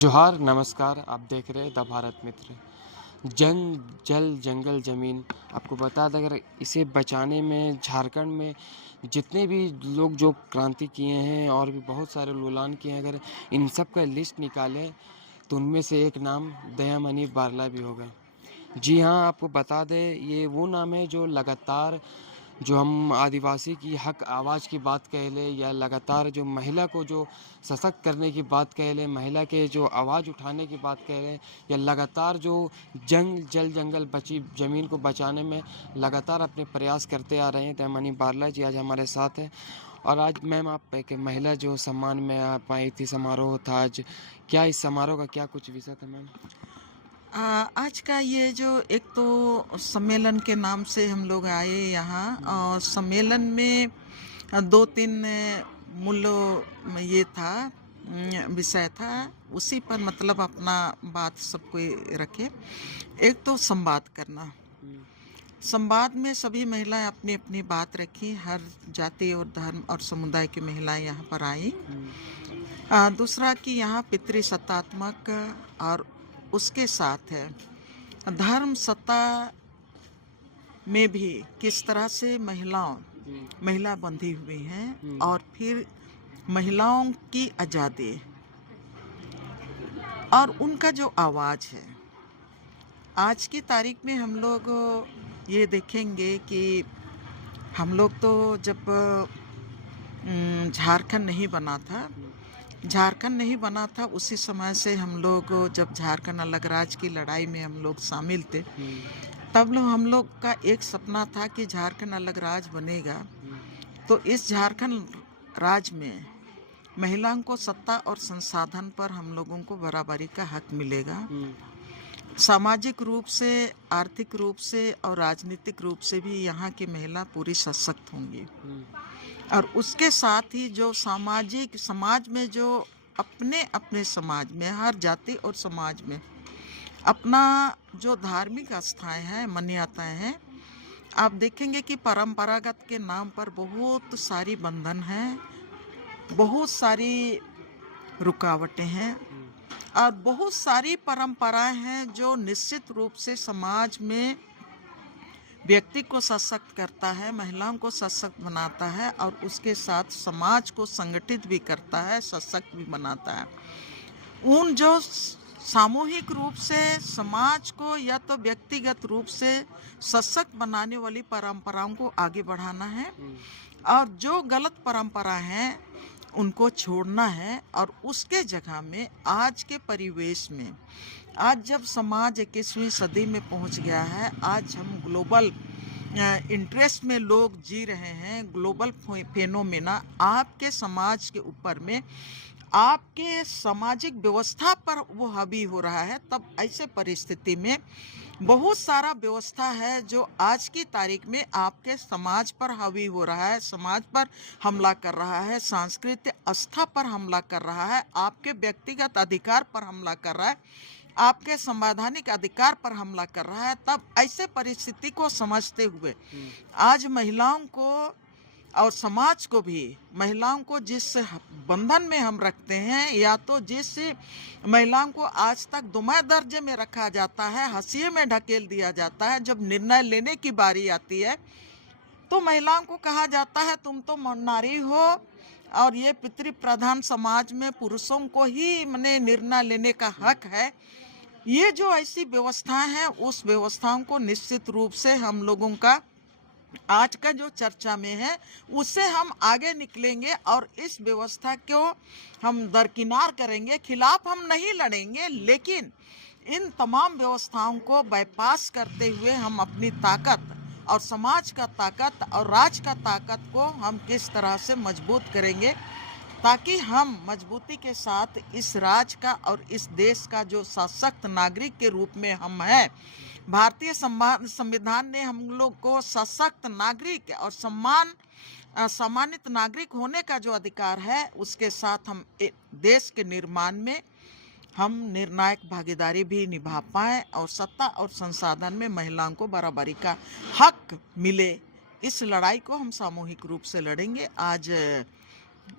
जोहार नमस्कार। आप देख रहे हैं द भारत मित्र। जन जल जंगल ज़मीन, आपको बता दें अगर इसे बचाने में झारखंड में जितने भी लोग जो क्रांति किए हैं और भी बहुत सारे लोलान किए हैं, अगर इन सब का लिस्ट निकालें तो उनमें से एक नाम दयामनी बारला भी होगा। जी हाँ, आपको बता दें ये वो नाम है जो लगातार जो हम आदिवासी की हक आवाज़ की बात कह लें या लगातार जो महिला को जो सशक्त करने की बात कह लें, महिला के जो आवाज़ उठाने की बात कह लें या लगातार जो जल जंगल बची ज़मीन को बचाने में लगातार अपने प्रयास करते आ रहे हैं। दयामनी बारला जी आज हमारे साथ हैं। और आज मैम आप एक महिला जो सम्मान में आप आई थी, समारोह था आज, क्या इस समारोह का क्या कुछ विषय था मैम? आज का ये जो एक तो सम्मेलन के नाम से हम लोग आए यहाँ और सम्मेलन में दो तीन ये था विषय था। उसी पर मतलब अपना बात सबको रखे। एक तो संवाद करना। संवाद में सभी महिलाएं अपनी अपनी बात रखी। हर जाति और धर्म और समुदाय की महिलाएं यहाँ पर आई। दूसरा कि यहाँ पितृसत्तात्मक और उसके साथ है धर्म सत्ता में भी किस तरह से महिला बंधी हुई हैं और फिर महिलाओं की आज़ादी और उनका जो आवाज़ है। आज की तारीख में हम लोग ये देखेंगे कि हम लोग तो जब झारखंड नहीं बना था उसी समय से हम लोग जब झारखंड अलग राज्य की लड़ाई में हम लोग शामिल थे, तब हम लोग का एक सपना था कि झारखंड अलग राज्य बनेगा तो इस झारखंड राज्य में महिलाओं को सत्ता और संसाधन पर हम लोगों को बराबरी का हक मिलेगा। सामाजिक रूप से, आर्थिक रूप से और राजनीतिक रूप से भी यहाँ की महिला पूरी सशक्त होंगी। और उसके साथ ही जो समाज में जो अपने अपने समाज में हर जाति और समाज में अपना जो धार्मिक आस्थाएं हैं, मान्यताएं हैं, आप देखेंगे कि परंपरागत के नाम पर बहुत सारी बंधन हैं, बहुत सारी रुकावटें हैं और बहुत सारी परंपराएं हैं जो निश्चित रूप से समाज में व्यक्ति को सशक्त करता है, महिलाओं को सशक्त बनाता है और उसके साथ समाज को संगठित भी करता है, सशक्त भी बनाता है। उन जो सामूहिक रूप से समाज को या तो व्यक्तिगत रूप से सशक्त बनाने वाली परंपराओं को आगे बढ़ाना है और जो गलत परंपरा हैं उनको छोड़ना है। और उसके जगह में आज के परिवेश में, आज जब समाज 21वीं सदी में पहुंच गया है, आज हम ग्लोबल इंटरेस्ट में लोग जी रहे हैं, ग्लोबल फेनोमेना आपके समाज के ऊपर में, आपके सामाजिक व्यवस्था पर वो हावी हो रहा है। तब ऐसे परिस्थिति में बहुत सारा व्यवस्था है जो आज की तारीख में आपके समाज पर हावी हो रहा है, समाज पर हमला कर रहा है, सांस्कृतिक आस्था पर हमला कर रहा है, आपके व्यक्तिगत अधिकार पर हमला कर रहा है, आपके संवैधानिक अधिकार पर हमला कर रहा है। तब ऐसे परिस्थिति को समझते हुए आज महिलाओं को और समाज को भी, महिलाओं को जिस बंधन में हम रखते हैं या तो जिस महिलाओं को आज तक दुमय दर्जे में रखा जाता है, हाशिए में ढकेल दिया जाता है, जब निर्णय लेने की बारी आती है तो महिलाओं को कहा जाता है तुम तो नारी हो और ये पितृ प्रधान समाज में पुरुषों को ही निर्णय लेने का हक है। ये जो ऐसी व्यवस्थाएं हैं, उस व्यवस्थाओं को निश्चित रूप से हम लोगों का आज का जो चर्चा में है उससे हम आगे निकलेंगे और इस व्यवस्था को हम दरकिनार करेंगे। खिलाफ हम नहीं लड़ेंगे, लेकिन इन तमाम व्यवस्थाओं को बाईपास करते हुए हम अपनी ताकत और समाज का ताकत और राज्य का ताकत को हम किस तरह से मजबूत करेंगे ताकि हम मजबूती के साथ इस राज्य का और इस देश का जो सशक्त नागरिक के रूप में हम हैं, भारतीय संविधान ने हम लोग को सशक्त नागरिक और सम्मानित नागरिक होने का जो अधिकार है, उसके साथ हम देश के निर्माण में हम निर्णायक भागीदारी भी निभा पाएं और सत्ता और संसाधन में महिलाओं को बराबरी का हक मिले। इस लड़ाई को हम सामूहिक रूप से लड़ेंगे। आज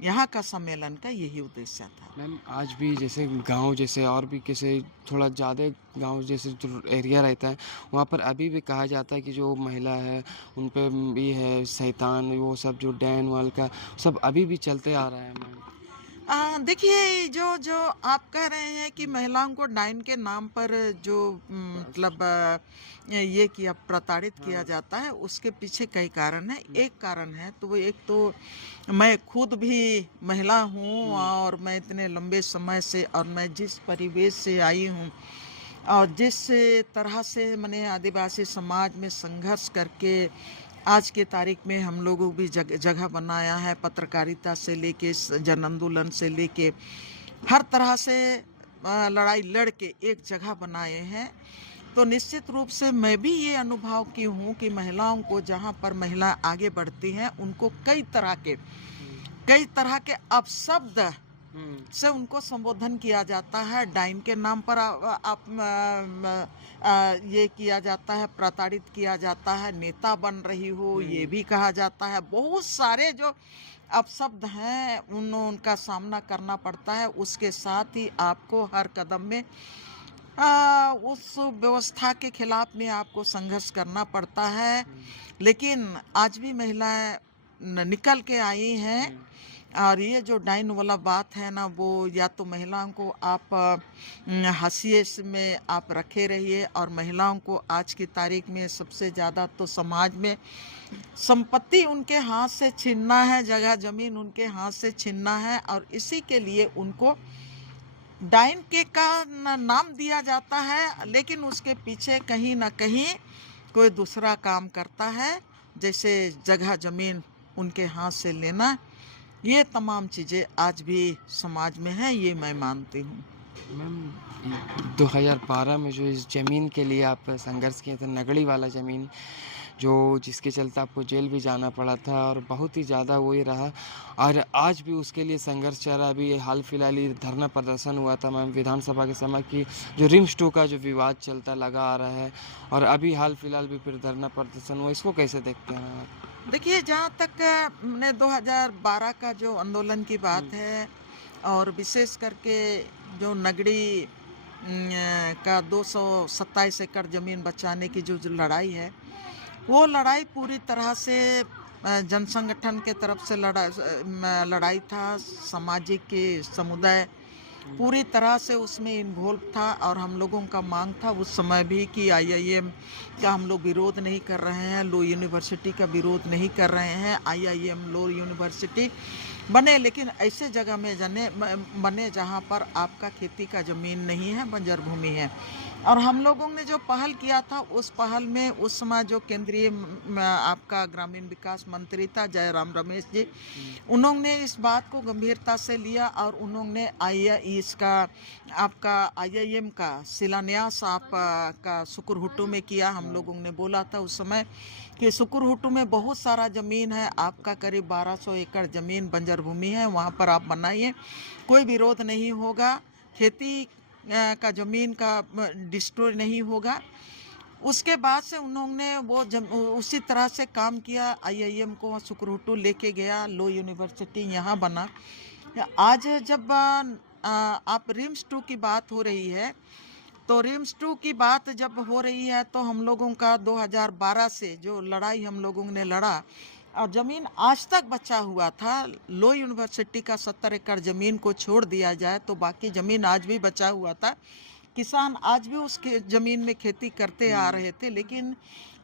यहाँ का सम्मेलन का यही उद्देश्य था। मैम आज भी जैसे गांव जैसे और भी किसी थोड़ा ज़्यादा गांव जैसे जो एरिया रहता है वहाँ पर अभी भी कहा जाता है कि जो महिला है उन पे भी है शैतान, वो सब जो डैन वाल का सब अभी भी चलते आ रहा है मैम। देखिए जो जो आप कह रहे हैं कि महिलाओं को डाइन के नाम पर जो मतलब ये किया प्रताड़ित किया हाँ। जाता है, उसके पीछे कई कारण है। हम्म, एक कारण है तो वो एक तो मैं खुद भी महिला हूँ हम्म, और मैं इतने लंबे समय से और मैं जिस परिवेश से आई हूँ और जिस तरह से मैंने आदिवासी समाज में संघर्ष करके आज के तारीख में हम लोगों भी जगह बनाया है, पत्रकारिता से लेके जन आंदोलन से लेके हर तरह से लड़ाई लड़ के एक जगह बनाए हैं। तो निश्चित रूप से मैं भी ये अनुभव की हूँ कि महिलाओं को जहाँ पर महिला आगे बढ़ती हैं उनको हम्म, कई तरह के अपशब्द हम्म, से उनको संबोधन किया जाता है। डाइन के नाम पर आप ये किया जाता है, प्रताड़ित किया जाता है, नेता बन रही हो ये भी कहा जाता है। बहुत सारे जो अपशब्द हैं उनका सामना करना पड़ता है। उसके साथ ही आपको हर कदम में उस व्यवस्था के खिलाफ में आपको संघर्ष करना पड़ता है। लेकिन आज भी महिलाएं निकल के आई हैं और ये जो डाइन वाला बात है ना, वो या तो महिलाओं को आप हाशिए में आप रखे रहिए और महिलाओं को आज की तारीख में सबसे ज़्यादा तो समाज में संपत्ति उनके हाथ से छीनना है, जगह जमीन उनके हाथ से छीनना है और इसी के लिए उनको डाइन के का नाम दिया जाता है। लेकिन उसके पीछे कहीं ना कहीं कोई दूसरा काम करता है, जैसे जगह जमीन उनके हाथ से लेना। ये तमाम चीज़ें आज भी समाज में हैं, ये मैं मानती हूँ। मैम 2012 में जो इस ज़मीन के लिए आप संघर्ष किए थे, नगड़ी वाला ज़मीन जो जिसके चलते आपको जेल भी जाना पड़ा था और बहुत ही ज़्यादा वही रहा और आज भी उसके लिए संघर्ष चल रहा है। अभी हाल फिलहाल ही धरना प्रदर्शन हुआ था मैम विधानसभा के समय की जो रिम्स 2 का जो विवाद चलता लगा आ रहा है और अभी हाल फिलहाल भी फिर धरना प्रदर्शन हुआ, इसको कैसे देखते हैं आप? देखिए जहाँ तक ने 2012 का जो आंदोलन की बात है और विशेष करके जो नगड़ी का 227 एकड़ ज़मीन बचाने की जो लड़ाई है, वो लड़ाई पूरी तरह से जन संगठन के तरफ से लड़ाई था। सामाजिक समुदाय पूरी तरह से उसमें इन्वॉल्व था और हम लोगों का मांग था उस समय भी कि आईआईएम का हम लोग विरोध नहीं कर रहे हैं, लॉ यूनिवर्सिटी का विरोध नहीं कर रहे हैं। आईआईएम लॉ यूनिवर्सिटी बने, लेकिन ऐसे जगह में बने जहाँ पर आपका खेती का ज़मीन नहीं है, बंजर भूमि है। और हम लोगों ने जो पहल किया था उस पहल में उस समय जो केंद्रीय आपका ग्रामीण विकास मंत्री था जयराम रमेश जी, उन्होंने इस बात को गंभीरता से लिया और उन्होंने इसका आपका आईआईएम का शिलान्यास का सुकुरहुटू में किया। हम लोगों ने बोला था उस समय कि सुकुरहुटू में बहुत सारा ज़मीन है, आपका करीब 1200 एकड़ ज़मीन बंजर भूमि है, वहाँ पर आप बनाइए, कोई विरोध नहीं होगा, खेती का ज़मीन का डिस्ट्रॉय नहीं होगा। उसके बाद से उन्होंने उसी तरह से काम किया। आईआईएम को सुकुरहुटू लेके गया, लॉ यूनिवर्सिटी यहाँ बना। आज जब आप रिम्स 2 की बात हो रही है, तो रिम्स 2 की बात जब हो रही है तो हम लोगों का 2012 से जो लड़ाई हम लोगों ने लड़ा और ज़मीन आज तक बचा हुआ था। लॉ यूनिवर्सिटी का 70 एकड़ ज़मीन को छोड़ दिया जाए तो बाकी ज़मीन आज भी बचा हुआ था। किसान आज भी उस ज़मीन में खेती करते आ रहे थे। लेकिन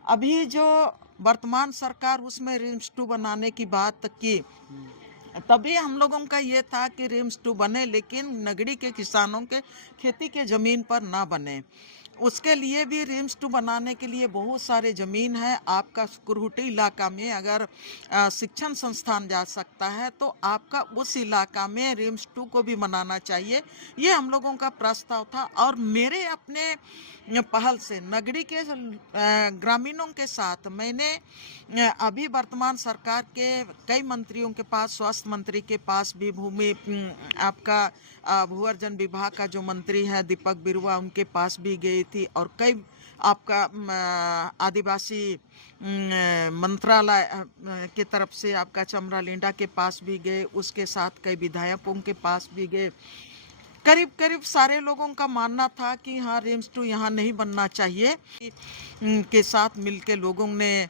अभी जो वर्तमान सरकार उसमें रिम्स 2 बनाने की बात की, तभी हम लोगों का ये था कि रिम्स 2 बने, लेकिन नगड़ी के किसानों के खेती के ज़मीन पर ना बने। उसके लिए भी रिम्स 2 बनाने के लिए बहुत सारे ज़मीन है। आपका कुरहुटी इलाका में अगर शिक्षण संस्थान जा सकता है तो आपका उस इलाका में रिम्स 2 को भी बनाना चाहिए। ये हम लोगों का प्रस्ताव था और मेरे अपने पहल से नगरी के ग्रामीणों के साथ मैंने अभी वर्तमान सरकार के कई मंत्रियों के पास, स्वास्थ्य मंत्री के पास भी आपका भूअर्जन विभाग का जो मंत्री है दीपक बिरुवा, उनके पास भी गई थी। और कई आपका आदिवासी मंत्रालय के तरफ से आपका चमरा लिंडा के पास भी गए, उसके साथ कई विधायकों के पास भी गए। करीब करीब सारे लोगों का मानना था कि हाँ रिम्स 2 यहाँ नहीं बनना चाहिए। के साथ मिलके लोगों ने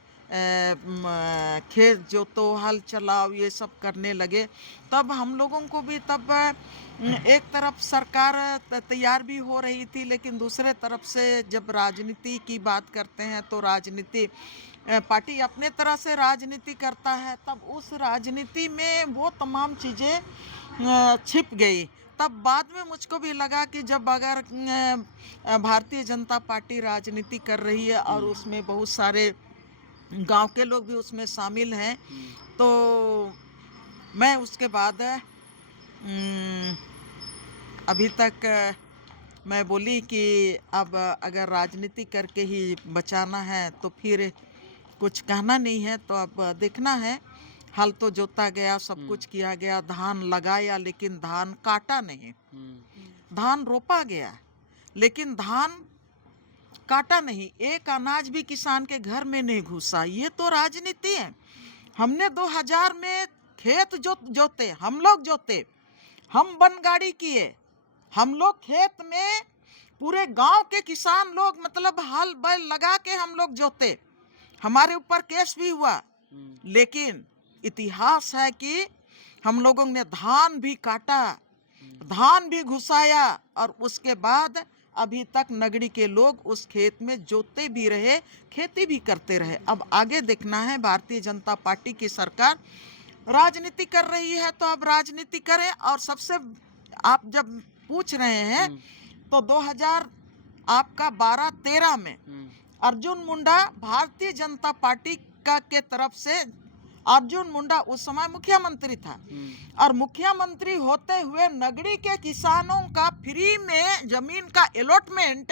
खेत जोतो, हल चलाओ, ये सब करने लगे। तब हम लोगों को भी तब एक तरफ सरकार तैयार भी हो रही थी, लेकिन दूसरे तरफ से जब राजनीति की बात करते हैं तो राजनीति पार्टी अपने तरह से राजनीति करता है, तब उस राजनीति में वो तमाम चीज़ें छिप गई। तब बाद में मुझको भी लगा कि जब अगर भारतीय जनता पार्टी राजनीति कर रही है और उसमें बहुत सारे गांव के लोग भी उसमें शामिल हैं, तो मैं उसके बाद अभी तक मैं बोली कि अब अगर राजनीति करके ही बचाना है तो फिर कुछ कहना नहीं है। तो अब देखना है, हल तो जोता गया, सब कुछ किया गया, धान लगाया, लेकिन धान काटा नहीं। धान रोपा गया लेकिन धान काटा नहीं, एक अनाज भी किसान के घर में नहीं घुसा। ये तो राजनीति है। हमने 2000 में खेत जोते, हम लोग जोते, हम बनगाड़ी किए, हम लोग खेत में पूरे गांव के किसान लोग मतलब हल बैल लगा के हम लोग जोते। हमारे ऊपर केस भी हुआ, लेकिन इतिहास है कि हम लोगों ने धान भी काटा, धान भी घुसाया, और उसके बाद अभी तक नगड़ी के लोग उस खेत में जोते भी रहे, खेती भी करते रहे। अब आगे देखना है, भारतीय जनता पार्टी की सरकार राजनीति कर रही है तो अब राजनीति करे। और सबसे आप जब पूछ रहे हैं तो 2000 आपका 12-13 में अर्जुन मुंडा भारतीय जनता पार्टी का के तरफ से, अर्जुन मुंडा उस समय मुख्यमंत्री था, और मुख्यमंत्री होते हुए नगरी के किसानों का फ्री में जमीन का अलॉटमेंट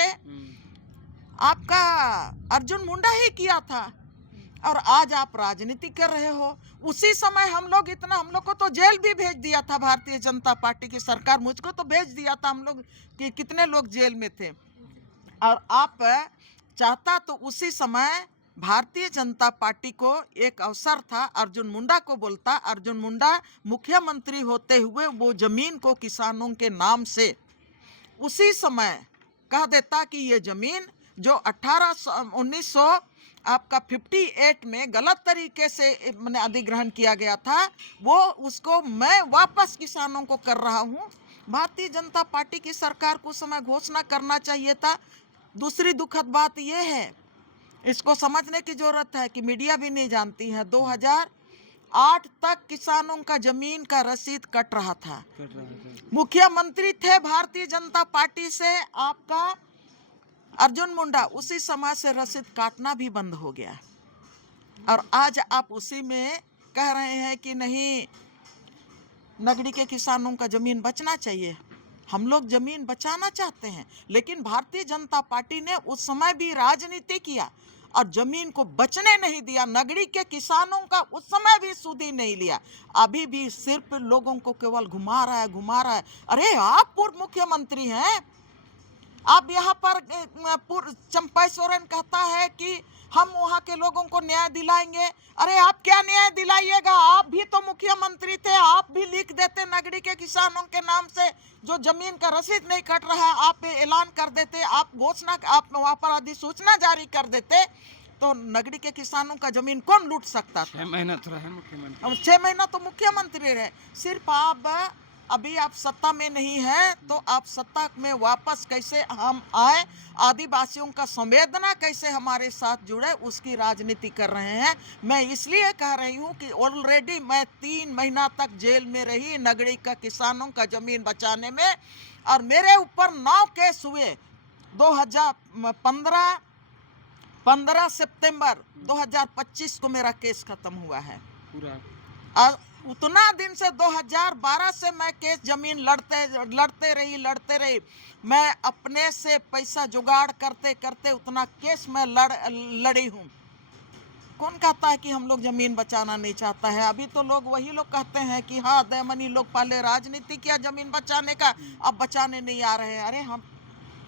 आपका अर्जुन मुंडा ही किया था। और आज आप राजनीति कर रहे हो। उसी समय हम लोग को तो जेल भी भेज दिया था भारतीय जनता पार्टी की सरकार, मुझको तो भेज दिया था। हम लोग कि कितने लोग जेल में थे। और आप चाहता तो उसी समय भारतीय जनता पार्टी को एक अवसर था, अर्जुन मुंडा को बोलता, अर्जुन मुंडा मुख्यमंत्री होते हुए वो जमीन को किसानों के नाम से उसी समय कह देता कि ये जमीन जो 1900 आपका 58 में गलत तरीके से मैंने अधिग्रहण किया गया था, वो उसको मैं वापस किसानों को कर रहा हूँ। भारतीय जनता पार्टी की सरकार को समय घोषणा करना चाहिए था। दूसरी दुखद बात यह है, इसको समझने की जरूरत है कि मीडिया भी नहीं जानती है, 2008 तक किसानों का जमीन का रसीद कट रहा था। मुख्यमंत्री थे भारतीय जनता पार्टी से आपका अर्जुन मुंडा, उसी समय से रसीद काटना भी बंद हो गया। और आज आप उसी में कह रहे हैं कि नहीं, नगरी के किसानों का जमीन बचना चाहिए। हम लोग जमीन बचाना चाहते हैं, लेकिन भारतीय जनता पार्टी ने उस समय भी राजनीति किया और जमीन को बचने नहीं दिया। नगरी के किसानों का उस समय भी सुधी नहीं लिया। अभी भी सिर्फ लोगों को केवल घुमा रहा है। अरे आप पूर्व मुख्यमंत्री हैं, आप यहाँ पर चंपई सोरेन कहता है कि हम वहाँ के लोगों को न्याय दिलाएंगे। अरे आप क्या न्याय दिलाइएगा? आप भी तो मुख्यमंत्री थे, आप भी लिख देते नगरी के किसानों के नाम से जो जमीन का रसीद नहीं कट रहा है, आप ऐलान कर देते, आप घोषणा, आप वहाँ पर अधिसूचना जारी कर देते, तो नगरी के किसानों का जमीन कौन लूट सकता था? 6 महीना तो रहे मुख्यमंत्री। अब 6 महीना तो मुख्यमंत्री रहे। सिर्फ आप अभी आप सत्ता में नहीं है, तो आप सत्ता में वापस कैसे हम आए, आदिवासियों का संवेदना कैसे हमारे साथ जुड़े, उसकी राजनीति कर रहे हैं। मैं इसलिए कह रही हूँ कि ऑलरेडी मैं 3 महीना तक जेल में रही नगरी का किसानों का जमीन बचाने में, और मेरे ऊपर 9 केस हुए। 15 सितंबर 2025 को मेरा केस खत्म हुआ है पूरा। और उतना दिन से 2012 से मैं केस जमीन लड़ते रही। मैं अपने से पैसा जुगाड़ करते उतना केस मैं लड़ी हूँ। कौन कहता है कि हम लोग जमीन बचाना नहीं चाहता है? अभी तो लोग वही लोग कहते हैं कि हाँ दयामनी लोग पहले राजनीति किया जमीन बचाने का, अब बचाने नहीं आ रहे हैं। अरे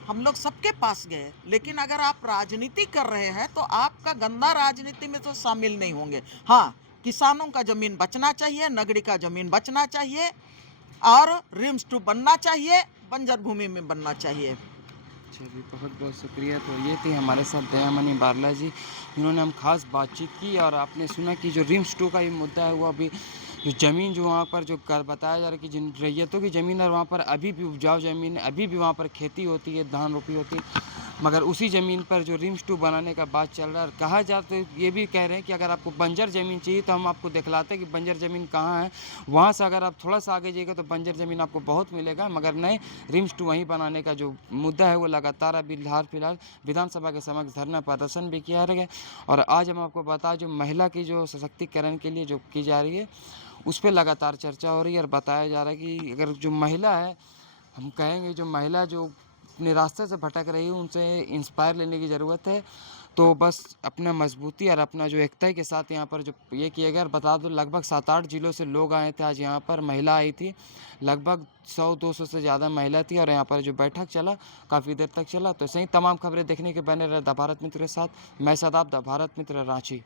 हम लोग सबके पास गए, लेकिन अगर आप राजनीति कर रहे हैं तो आपका गंदा राजनीति में तो शामिल नहीं होंगे। हाँ, किसानों का जमीन बचना चाहिए, नगरी का जमीन बचना चाहिए और रिम्स टू बनना चाहिए, बंजर भूमि में बनना चाहिए। चलिए बहुत बहुत शुक्रिया। तो ये थे हमारे साथ दयामनी बारला जी, जिन्होंने हम खास बातचीत की। और आपने सुना कि जो रिम्स टू का ये मुद्दा है वो अभी जो ज़मीन जो वहाँ पर जो कर बताया जा रहा है कि जिन रैयतों की ज़मीन है वहाँ पर अभी भी उपजाऊ ज़मीन है, अभी भी वहाँ पर खेती होती है, धान रोपी होती है, मगर उसी ज़मीन पर जो रिम्स टू बनाने का बात चल रहा है। और कहा जाता है, ये भी कह रहे हैं कि अगर आपको बंजर ज़मीन चाहिए तो हम आपको दिखलाते हैं कि बंजर ज़मीन कहाँ है। वहाँ से अगर आप थोड़ा सा आगे जाइएगा तो बंजर ज़मीन आपको बहुत मिलेगा, मगर नहीं, रिम्स टू वहीं बनाने का जो मुद्दा है वो लगातार अभी हाल फिलहाल विधानसभा के समक्ष धरना प्रदर्शन भी किया गया। और आज हम आपको बताएं जो महिला की जो सशक्तिकरण के लिए जो की जा रही है उस पर लगातार चर्चा हो रही है। और बताया जा रहा है कि अगर जो महिला है, हम कहेंगे जो महिला जो अपने रास्ते से भटक रही है उनसे इंस्पायर लेने की ज़रूरत है। तो बस अपना मजबूती और अपना जो एकता के साथ यहाँ पर जो ये किया गया। और बता दो लगभग 7-8 जिलों से लोग आए थे आज यहाँ पर, महिला आई थी, लगभग 100-200 से ज़्यादा महिला थी। और यहाँ पर जो बैठक चला काफ़ी देर तक चला। तो सही तमाम खबरें देखने के बने रहे द भारत मित्र के साथ। मैं सदाब द भारत मित्र, रांची।